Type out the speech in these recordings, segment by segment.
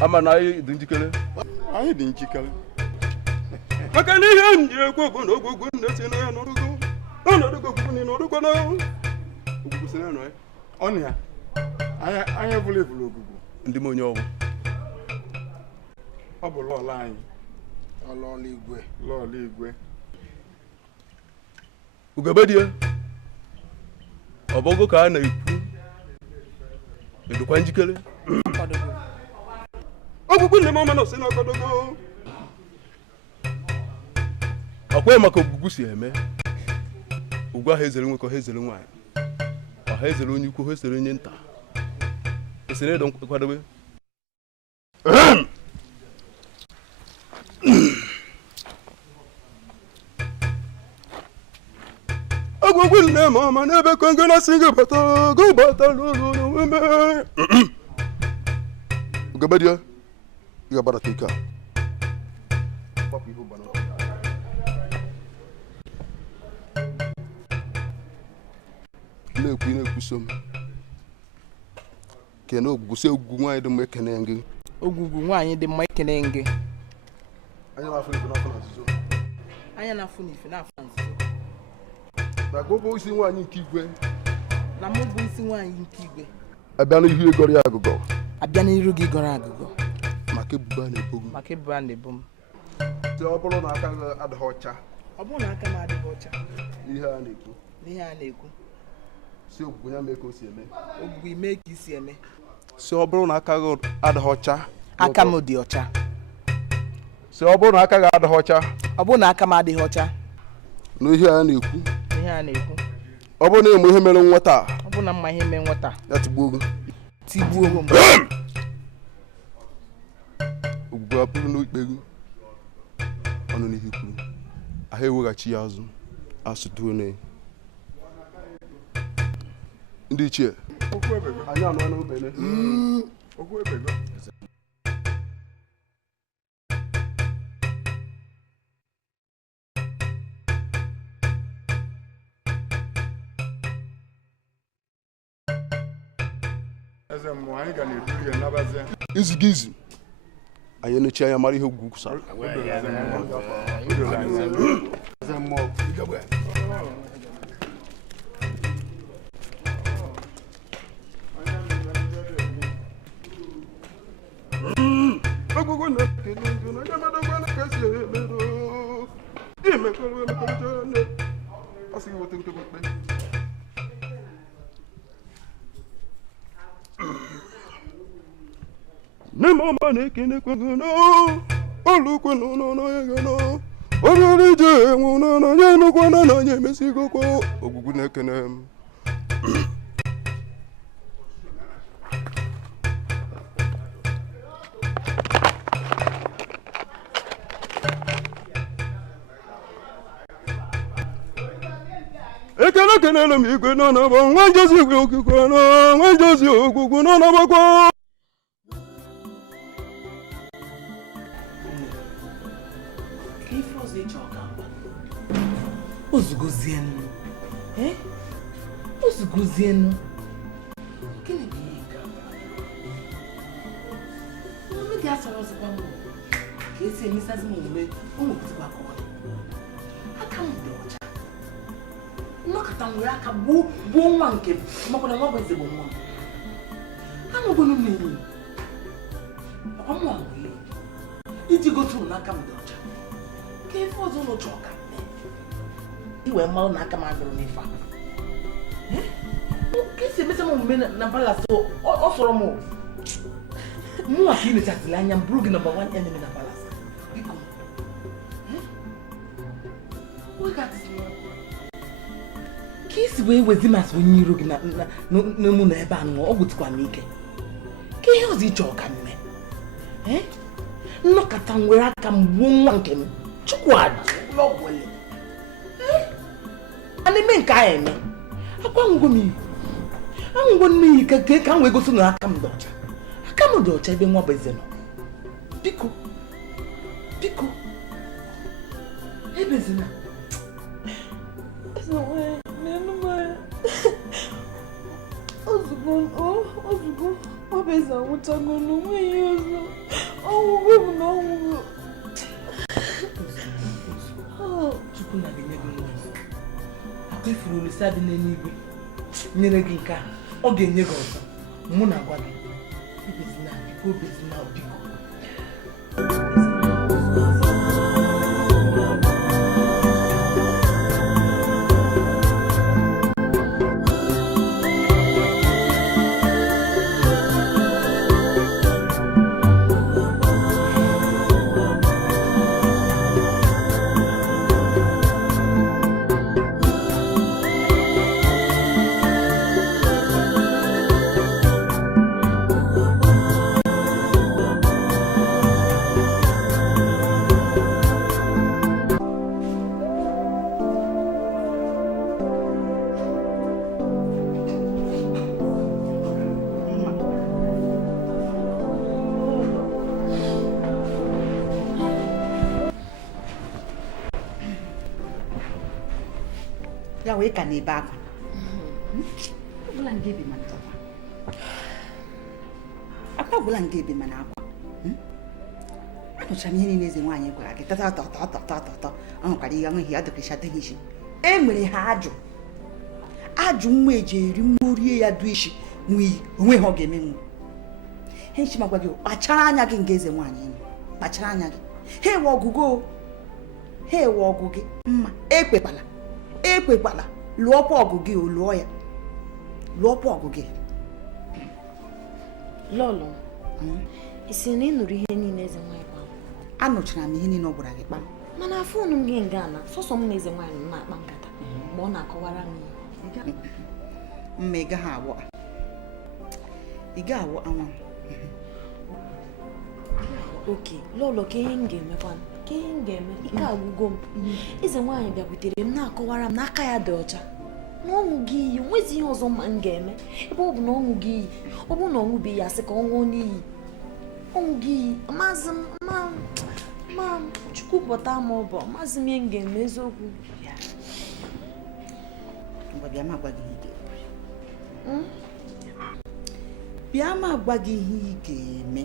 Amana ayi dinjikele. Ayi dinjikele. Makani hem je gogo no gogo ndese na no rugo. Ono rugo gogo ni no rugo na. Ogugu se na no e. Oni ya. Anya vule ogugu. Ndi mo nyo. Obo lo la anyi. Ọlọ́ọ̀lọ́ igwe. Lọ́ọ̀lọ́ igwe. Ugabadie. Obogo ka na ikwu. Edukwa njikele. Ogugu ne mama no se na kodogo. Akwa maka ogugu si eme. Ugwu ahụ ezere nwe ka ha ezere nwaanyị. Ọha ezere onye ukwu, ha ezere onye nta. Esere do kwadobe. Ogugu ne mama na be kongo na singa bata, go bata lulu meme. Ugabadia. You about to take her. Papi who banana. Ne kusum. Keno ogugu se ogugu nwa de mekene nge. Ogugu nwa anyị dị mma ekene nge. Anya na afuni na afuna zizo. Anya na afuni ife na afuna zizo. Na gobo isi nwa anyị nke igwe. Na mụ bụ isi nwa anyị nke igwe. Abịa n'ihu igoro ya agụgọ. Abịa n'iru gị gọrọ agụgọ. Maka ebubo a na-ebo m. Maka ebubo a na-ebo m. Ọ bụrụ na aka adịghị ọcha. Ọ bụrụ na aka m adịghị ọcha. Ihe a na-ekwu. Ihe a na-ekwu. Si ogugu ya mee ka o si eme. Ogugu ime ka isi eme. Si ọ bụrụ na aka gị adịghị ọcha. Aka m dị ọcha. Si ọ bụrụ na aka gị adịghị ọcha. Ọ bụrụ na aka m adịghị ọcha. N'ihe a na-ekwu. Ihe a na-ekwu. Ọ bụrụ na eme ihe mere nwata. Ọ bụrụ na mma ihe mee nwata. Ya tigbuo gị. Tigbuo m. Ogugu apụrụ n'ikpe gị. Ọnụ n'ihe kwuru. Ahụ eweghachi ya azụ. Asụtuo na ndị ichie. Okwu ebego. Anyị anọ n'obele. Okwu ebego. Eze mmụọ anyị ga na-eburu ya nabazie. Iziga izu. Anyị enechi anya mara ihe ogugu kwusara. Eze mmụọ. Ogugu na kelengu na jamado bana kasi emero. Ime kolwe kolwe. Asi wote nke bokpe. Ne mama ne kene kwano. Olukwe no no no yegano. Olulije nguna na nyeno kwana na nyemesigo ko. Ogugu na kene. Ekele m igwe nọ na bụ nwa njozi igwe okikwe nọ nwa njozi ogwugwu nọ na gbakọ. Kifos ọzọ ịchọ ka ozugozienu ozugozienu gịnị bụ ihe nke omume gị asọrọ ọzọkwa m ka esi emesazi m omume ụmụpụtịkwa ka ọrụ aka m dị ọcha nnọkọta nwere aka gbuo nwa nke m makwana nwa bụ ezigbo nwa m anụgonu m n'ihu ọkwa m nwa nwere iji gotu m n'aka m dị ọcha ka efe ọzọ ụlọ chọọ ka iwe mmanụ na aka m adịrị n'ife a ka esi emesa m omume na palas ọ sọrọ m mụnwa ka ị mechasịrị anya m bụrụ gị nọmba 1 enemy na palas biko ka isi wee wezi masị onye iro gị n'ụmụ na ebe a nụọ ọ gwụtụkwa m ike ka ihe ọzọ ịchọ ka mme nnọkọta nwere aka m gbuo nwa nke m chukwuadị lọgwele a na-eme nke ahụ eme akwa ngwo m iyi angwo m iyi ka m wee gosi na aka m dị ọcha aka m dị ọcha ebe nwa bụ eze nọ biko biko ebezina ozugbo ọbeza nwụchago n'onweghị ọzọ ọnwụgwọ bụ na ọnwụgwọ Chukwu na ga-enye gị nwa ọzọ akwa ifuru olisa dị n'eluigwe nyere gị nke a ọ ga-enye gị ọzọ mụ na-agwa gị ebezina biko obezina biko ya wee ka na-ebe akwa ọbụla nke ebe mana akwa ọbụla nke ebe mana akwa anụchara m ihe niile eze nwaanyị gwara gị tọtọtọtọtọtọtọ ahụkwara ihe ahụghị ya dịkịchadịghị isi e mere ha ajụ nwa eji eri mmụọ rie ya du isi n'iyi onwe ha ọ ga-eme nwa ha echi magwa gị kpachara anya gị nke eze nwaanyị kpachara anya gị ha ewe ọgụ gị mma ekwekwala lụọkwa ọgụ gị o lụọ ya lụọkwa ọgụ gị lọlọ isi na ị nụrụ ihe niile eze nwaanyị kpa anụchara m ihe niile ọ gwara gị kpa mana afọ unu gị nga na sọsọ m na eze nwaanyị na-akpa nkata mgbe ọ na-akọwara m ihe mma ị gaghị awụ anwa oke lọlọ ka ihe m ga-emekwa ka ihe m ga-eme ike agwụgo m eze nwaanyị bịakwutere m na-akọwara m n'aka ya dị ọcha na ọṅụ gị iyi nwezi ihe ọzọ ma m ga-eme ebe ọ bụ na ọṅụ gị iyi ọ bụ na ọṅụ bụ iyi asị ka ọ ṅụọ n'iyi ọṅụ gị iyi amazi ma Chukwu pụta ma ọ bụ amazi m ihe m ga-eme eziokwu bịa ma agwa gị ihe ị ga-eme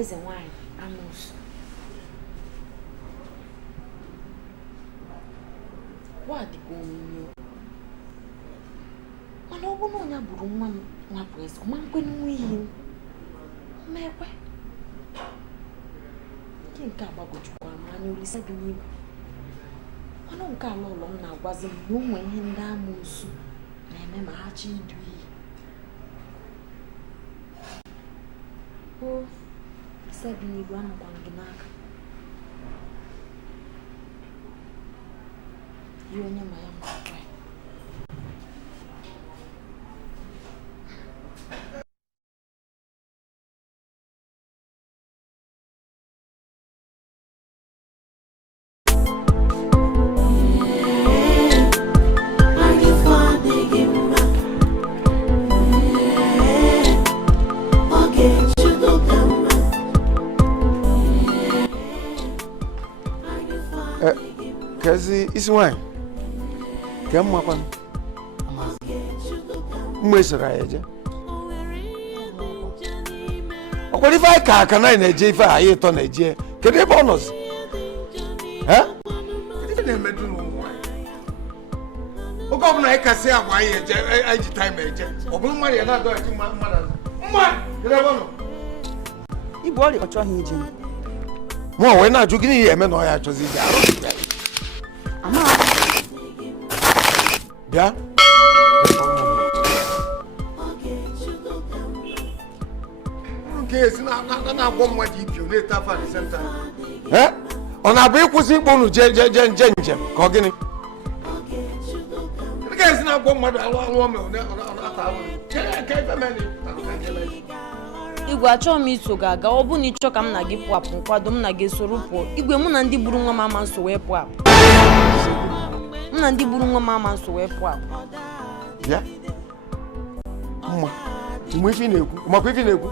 eze nwaanyị amụsụ wadịka onyinyo mana ọ bụrụ na onye bụrụ nwa m nwapụ eze ọma nkwenụ nwa iyi mmekwe nke agbagojukwara m anya olise gị n'igwe mana nke ala ụlọ m na-agwazi m na o nwee ihe ndị amụsụ na-eme ma ha chi idu iyi. O sebi n'igwe anọkwa gị n'aka. Yi onye ma ya mma. Kazi isi nwanyị ka mma kwanụ mma esoro ya eje ọkwara ife anyị ka aka na na-eje ife anyị ịtọ na-eje kedu ebe ọ nọzi kedu ife na-emedu n'ụmụ oge ọbụla anyị kasị agwa anyị eje anyị ji taịm eje ọ bụrụ mmadụ ya na-adọghachi mmadụ kedu ebe ọ nọ Igbo ọrịa ọ chọghị iji mụ wee na-ajụ gịnị ya eme na ọ ya achọzi ije arụ bịa nke esi na-agwọ mmadụ ibio na-ete afọ at the same time ọ na-abụ ịkwụsị ikpọ unu je njem ka ọ gịnị ka esi na-agwọ mmadụ alụ ome Igwe achọghị m iso ga-aga ọ bụ na ịchọ ka m na gị pụọ apụ nkwado m na gị soro pụọ. Igwe mụ na ndị gburu nwa m ama nso wee pụọ apụ. M na ndị gburu nwa m ama nso wee pụọ apụ. bịa mma mgbe ife na-ekwu makwa ife na-ekwu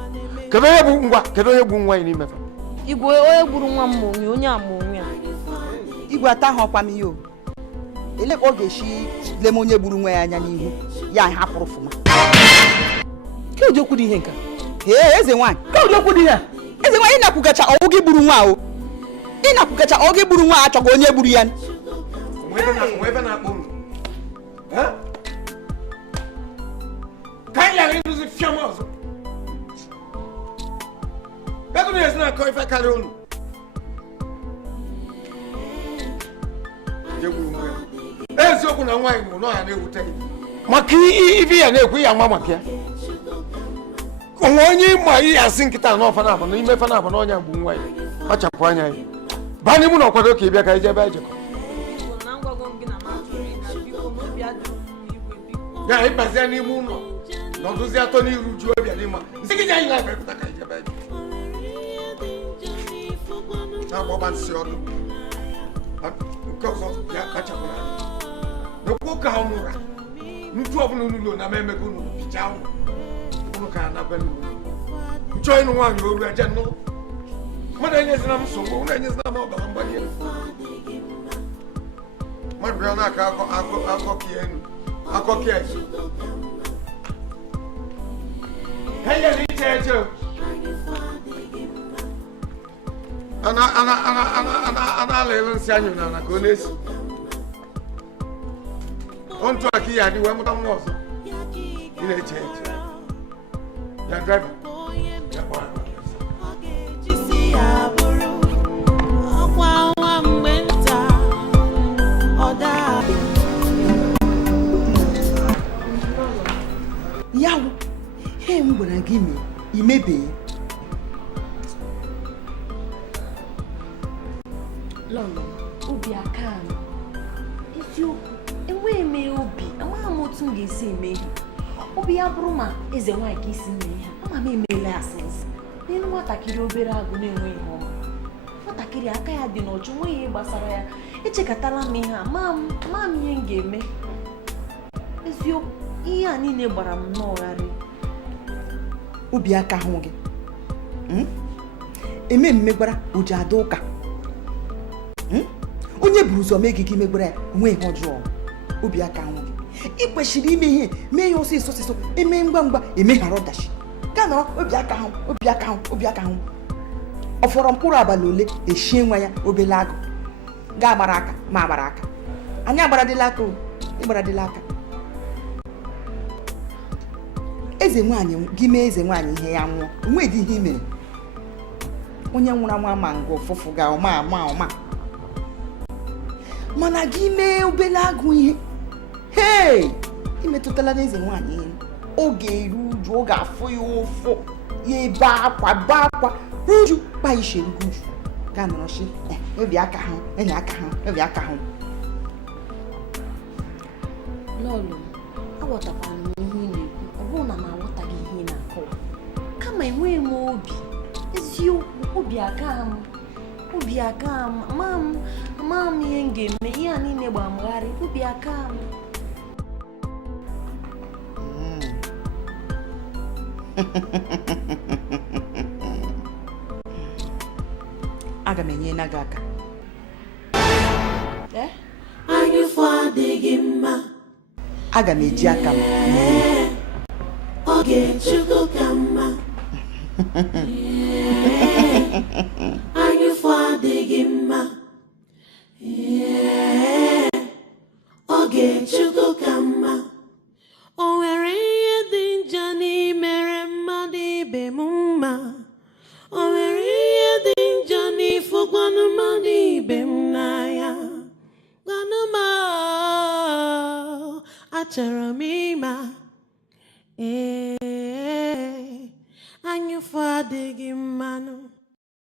kedu onye bụ ngwa kedu onye bụ nwa ya n'ime fa Igwe onye gburu nwa m ma onye ama onwe ya. Igwe ata ha ọkwa m ihe o elekwa ọ ga-esi lem onye gburu nwa ya anya n'ihu ya hapụrụ fụma Ka ụdị okwu dị ihe nka. eze nwanyị Ka ụdị okwu dị ihe. eze nwanyị ịnakwugacha ọwụ gị gburu nwa o ịnakwugacha ọ gị gburu nwa achọghị onye gburu ya ka anyị ghara ịrụzi fiọm ọzọ ego na-esi na-akọ ife karịa unu eziokwu na nwaanyị nwụrụ n'ọha na-ewute gị maka ife ya na-ekwu ya nwa maka ya onwe onye ịma ihe asị nkịta n'ọfa na-abụ n'ime fa na-abụ n'ọnya mgbu nwa ya kpachapụ anya ya baa n'ime na ọkwado ka ị bịa ka ije ebe ejekọ ya ịbazie n'ime ụlọ nọdụzi atọ n'iru ju obi n'ime nsị gị anyị na-abịapụta ka ije ebe ejekọ na-agbaba nsị ọdụ nke ọzọ ya kpachapụrụ anya n'okwu ụka ha mụra ntu ọbụla n'ụlọ na mmemme unu pichaa unu ka na be nchọ ịnụ nwaanyị oru eje nnụrụ mmadụ enyezina m nsogbu unu enyezina m ọbara mgbali elu mmadụ bịa na-aka akọki eji enyere iche eche a na-ala elu nsị anyụ n'ala ka ọ na-esi ntụ aka ihe adị wee mụta nwa ọzọ ị na-eche eche ya driver ya gbara ya wụ he m gwara gị mee imebe Lọlọ obi aka m eziokwu enweghị m obi amaghị m otu m ga-esi eme ihe obi ya bụrụ ma eze nwaanyị ka isi mee ihe ama m emeela ya asịsị n'elu nwatakịrị obere agụ na-enweghị ihe ọma nwatakịrị aka ya dị n'ọchụ nweghị ihe gbasara ya echekatala m ihe a ma m ihe m ga-eme eziokwu ihe a niile gbara m n'ọgharị obi aka hụ gị eme mmegbara o ji ada ụka onye buru ụzọ mee gị ka imegbara ya onwe ihe ọjọọ obi aka hụ gị ị kwesịrị ime ihe mee ya ọsịsọ ọsịsọ eme ngwa ngwa emeghara ọdachi gaa nọrọ obi aka hụ ọ fọrọ mkpụrụ abalị ole eshie nwa ya obele agụ gaa gbara aka ma agbara aka anyị agbaradịla aka ịgbaradịla aka eze nwaanyị gị mee eze nwaanyị ihe ya nwụọ onwedị ihe i mere onye nwụrụ anwụ ama nga ụfụfụ ga ọma mana gị mee obele agụ ihe imetụtala n'eze nwaanyị ihe oge eru uju oge afọ ya ụfụ ya ebe akwa ba akwa ruju kpa ishe ruju ga nọrọchi obi aka ha enyi aka ha obi aka ha lọlọ aghọtakwara m ihe ị na-ekwu ọ bụrụ na m aghọtaghị ihe ị na-akọwa kama enweghị m obi eziokwu obi aka m ama m ihe m ga-eme ihe a niile gba mgharị obi aka m aga m enye na gị aka anyụfụ adịghị mma aga m eji aka m oge Chukwu ka mma anyụfụ adịghị mma oge Chukwu ka mma o nwere ihe dị njọ n'imere mmadụ ibe m mma o nwere ihe dị njọ n'ifụkwanụ mmadụ ibe m n'anya gwanụ m achọrọ m ịma anyụfụ adịghị mmanụ